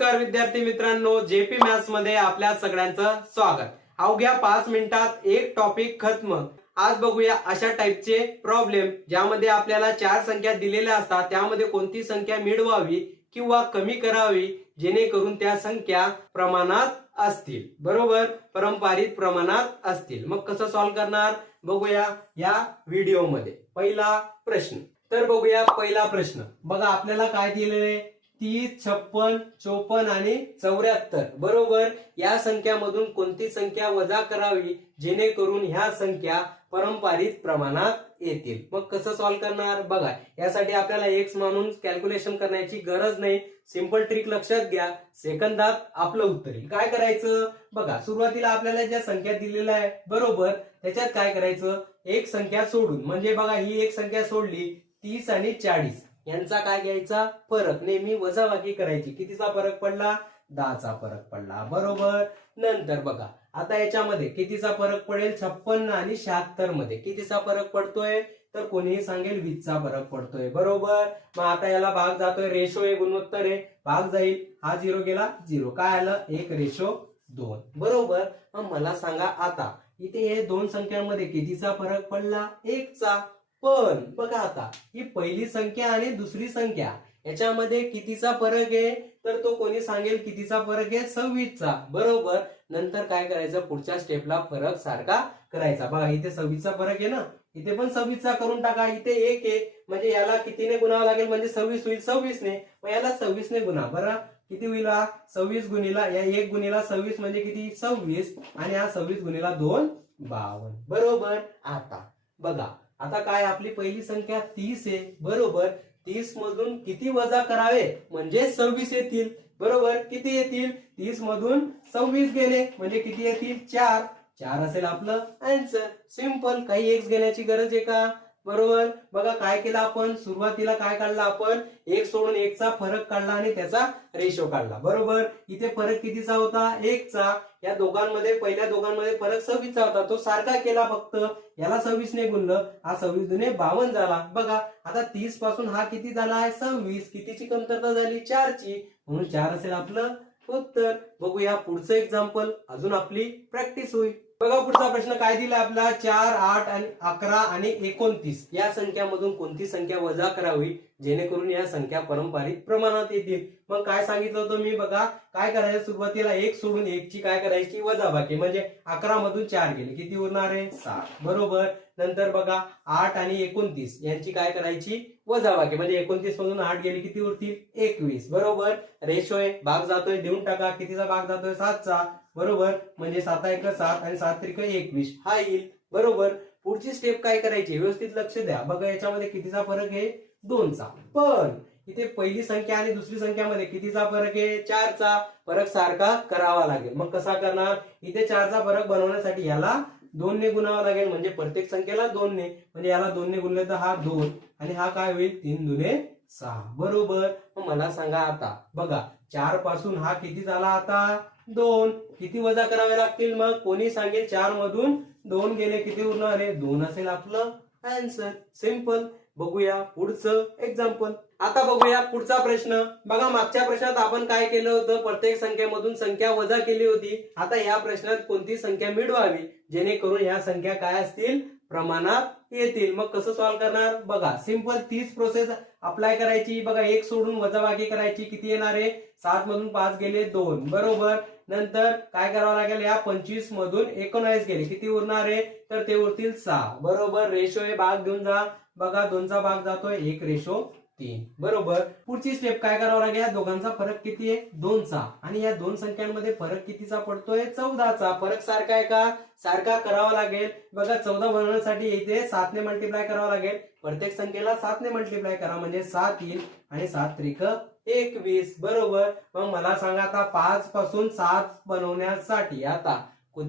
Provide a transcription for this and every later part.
नमस्कार विद्यार्थी मित्रांनो, जेपी मॅथ्स मध्ये आपल्या सगळ्यांचं स्वागत। अवघ्या 5 मिनिटात एक टॉपिक खत्म। आज बघूया अशा टाइपचे प्रॉब्लेम ज्यामध्ये आपल्याला 4 संख्या दिलेल्या असतात, त्यामध्ये कोणती संख्या मिळवावी किंवा कमी करावी जेणेकरून त्या संख्या प्रमाणात असतील, बरोबर, पारंपरिक प्रमाणात असतील। मग कसं सॉल्व्ह करणार बघूया या व्हिडिओमध्ये। पहिला प्रश्न, तर बघूया पहिला प्रश्न। बघा आपल्याला काय दिलेले 30, 56, 54 आणि 74, बरोबर। या संख्यामधून कोणती संख्या वजा करावी जेणेकरून ह्या संख्या पारंपरिक प्रमाणात येतील। मग कसं सॉल्व्ह करणार बघा, यासाठी आपल्याला एक्स मानून कॅल्क्युलेशन करण्याची गरज नाही। सिंपल ट्रिक लक्षात घ्या, सेकंदात आपलं उत्तर येईल। काय करायचं बघा, सुरुवातीला आपल्याला ज्या संख्या दिलेल्या आहे, बरोबर, त्याच्यात काय करायचं, एक संख्या सोडून, म्हणजे बघा ही एक संख्या सोडली 30 आणि 40 यांचा काय घ्यायचा फरक, नेहमी वजाबाकी करायची। कितीचा फरक पडला, 10चा फरक पडला, बरोबर। नंतर बघा आता याच्यामध्ये कितीचा फरक पडेल, 56 आणि 76 मध्ये कितीचा फरक पडतोय, तर कोणीही सांगेल 20चा फरक पडतोय, बरोबर। मग आता याला भाग जातोय, रेशो आहे, गुणोत्तर आहे, भाग जाईल, हा 0 गेला 0, काय आलं 1:2, बरोबर। मग मला सांगा आता इथे हे दोन संख्यांमध्ये कितीचा फरक पडला, 1चा। पण बघा आता ही पहिली संख्या आणि दुसरी संख्या याच्यामध्ये कितीचा फरक आहे, तर तो कोणी सांगेल कितीचा फरक आहे, 26चा, बरोबर। नंतर काय करायचं, पुढच्या स्टेपला फरक सारखा करायचा। बघा इथे 26चा फरक आहे ना, इथे पण 26चा करून टाका। इथे 1 आहे म्हणजे याला कितीने गुणावं लागेल, म्हणजे 26 होईल 26 ने, मग याला 26 ने गुणा, बरं किती होईल, 26 गुणिला या 1 गुणिला 26 म्हणजे किती 26, आणि हा 26 गुणिला 2 52, बरोबर। आता बघा आता काय आपली पहिली संख्या 30 आहे, बरोबर। 30 मधून किती वजा करावे म्हणजे 26 येतील, बरोबर। किती येतील, 30 मधून 26 गेले म्हणजे किती येतील, 4 असेल आपलं आन्सर। सिंपल, काही एक्स घेण्याची गरज आहे का, बरोबर। बघा काय केलं आपण, सुरुवातीला काय काढला आपण, 1 सोडून 1चा फरक काढला आणि त्याचा रेशो काढला, बरोबर। इथे फरक कितीचा होता, 1चा। या दोघांमध्ये पहिल्या दोघांमध्ये फरक 26चा होता, तो सारखा केला, फक्त याला 26 ने गुणलं, हा 26 दुने 52 झाला। बघा आता 30 पासून हा किती झाला आहे, 26, कितीची कमतरता झाली, 4ची, म्हणून 4 असेल आपलं उत्तर। बघूया पुढचं एक्झाम्पल, अजून आपली प्रॅक्टिस होईल। बघा पुढचा प्रश्न काय दिला आपला, 4, 8 आणि 11 आणि 29 या संख्यामधून कोणती संख्या वजा करावी जेणेकरून या संख्या पारंपरिक प्रमाणात येतील। मग काय सांगितलं होतं मी, बघा काय करायचं, सुरुवातीला 1 सोडून 1ची काय करायची वजाबाकी, म्हणजे 11 मधून 4 गेले किती उरणार आहे, 7, बरोबर। नंतर बघा 8 आणि 29 यांची काय करायची वजाबाकी, म्हणजे 29 मधून 8 गेले किती उरतील, 21, बरोबर। रेशो आहे, भाग जातोय, देऊन टाका, कितीचा भाग जातोय, 7चा, बरोबर। म्हणजे 7 7 आणि 7 21 हा येईल, बरोबर। पुढची स्टेप काय करायची, व्यवस्थित लक्ष द्या। बघा याच्यामध्ये कितीचा फरक आहे, 2चा। पण इथे पहिली संख्या आणि दुसरी संख्यामध्ये कितीचा फरक आहे, 4चा। फरक सारखा करावा लागेल। मग कसा करणार, इथे 4चा फरक बनवण्यासाठी याला 2 ने गुणावा लागेल, म्हणजे प्रत्येक संख्येला 2 ने, म्हणजे याला 2 ने गुणले तर हा 2 आणि हा काय होईल, 3 दुने 6, बरोबर। मग मला सांगा आता बघा 4 पासून हा किती झाला आता 2, किती वजा करावे लागतील, मग कोणी सांगेल 4 मधून 2 गेले किती उरणार आहे, 2 असेल आपलं आन्सर। सिंपल, बघूया पुढचं एक्झाम्पल। आता बघूया पुढचा प्रश्न। बघा मागच्या प्रश्नात आपण काय केलं होतं, प्रत्येक संख्येमधून संख्या वजा केली होती। आता या प्रश्नात कोणती संख्या मिळवावी जेणेकरून या संख्या काय असतील, प्रमाणात येतील। मग कसं सॉल्व्ह करणार बघा, सिंपल तीच प्रोसेस अप्लाय करायची। बघा 1 सोडून वजाबाकी करायची, किती येणार आहे, 7 मधून 5 गेले 2, बरोबर। नंतर काय करावं लागेल, या 25 मधून 19 गेले किती उरणार आहे, तर ते उरतील 6, बरोबर। रेशो आहे, भाग घेऊन जा, बघा 2चा भाग जातोय 1:3, बरोबर। पुढची स्टेप काय करावं लागेल, या दोघांचा फरक किती आहे, 2चा, आणि या दोन संख्यांमध्ये फरक कितीचा पडतोय, 14चा। फरक सारखा आहे का, सारखा करावा लागेल। बघा 14 बनवण्यासाठी इथे 7 ने मल्टिप्लाय करावं लागेल, प्रत्येक संख्येला 7 ने मल्टिप्लाय करा म्हणजे 7 येईल, आणि 7 त्रिक 21, बरोबर। मग मला सांगा आता 5 पासून 7 बनवण्यासाठी आता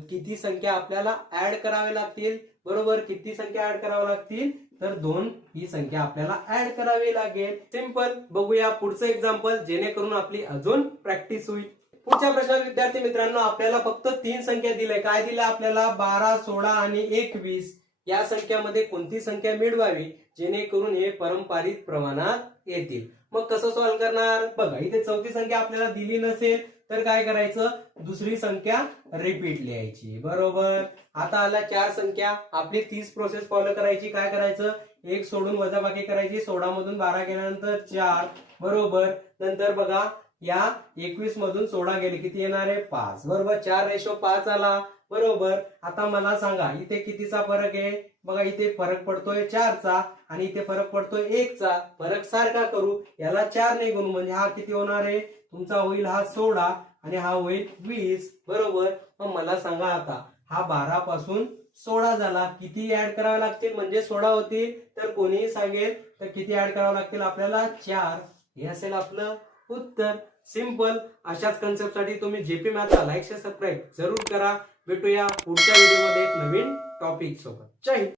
किती संख्या आपल्याला ऍड करावे लागतील, बरोबर। किती संख्या ऍड कराव्या लागतील, तर 2 ही संख्या आपल्याला ऍड करावी लागेल। सिंपल, बघूया पुढचं एक्झाम्पल जेणेकरून आपली अजून प्रॅक्टिस होईल। पुढच्या प्रश्नात विद्यार्थी मित्रांनो आपल्याला फक्त 3 संख्या दिल्या, काय दिल्या आपल्याला, 12, 16 आणि 21 या संख्यामध्ये कोणती संख्या मिळवावी जेणेकरून हे पारंपरिक प्रमाणात येतील। मग कसं सॉल्व्ह करणार बघा, इथे चौथी संख्या आपल्याला दिली नसेल तर काय करायचं, दुसरी संख्या रिपीट लिहायची. बरोबर. आता आला 4 संख्या, आपली 30 प्रोसेस फॉलो करायची. काय करायचं, 1 सोडून वजाबाकी करायची. 16 मधून 12 गेल्यानंतर 4. बरोबर. नंतर बघा या 21 मधून 16 गेले किती येणार आहे, 5. बरोबर. 4:5 आला. बरोबर. आता मला सांगा इथे कितीचा फरक आहे, बघा इथे फरक पडतोय 4चा आणि इथे फरक पडतोय 1चा. फरक सारखा करू, याला 4 ने गुणू म्हणजे हा किती होणार आहे तुमचा, होईल हा 16 आणि हा होईल 20. बरोबर. मग मला सांगा आता हा 12 पासून 16 झाला, किती ऍड करावे लागतील म्हणजे 16 होतील, तर कोणीही सांगेल तर किती ऍड करावे लागतील आपल्याला, 4. हे असेल आपलं उत्तर. सिंपल. अशाच कन्सेप्ट साठी तुम्ही जेपी मॅथला लाईक शेअर सबस्क्राईब जरूर करा. भेटूया पुढच्या व्हिडिओमध्ये एक नवीन टॉपिक सोबत. जय हिंद.